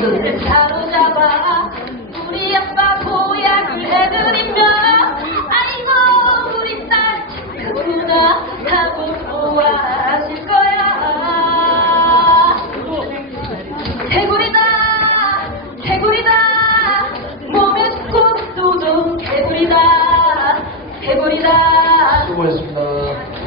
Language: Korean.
눈을 사로잡아 우리 아빠 보약을 해드리며 아이고 우리 딸 착하구나 하고 좋아하실 거야. 개구리다 개구리다 몸에 꼭 돋은 개구리다 개구리다. 수고하셨습니다.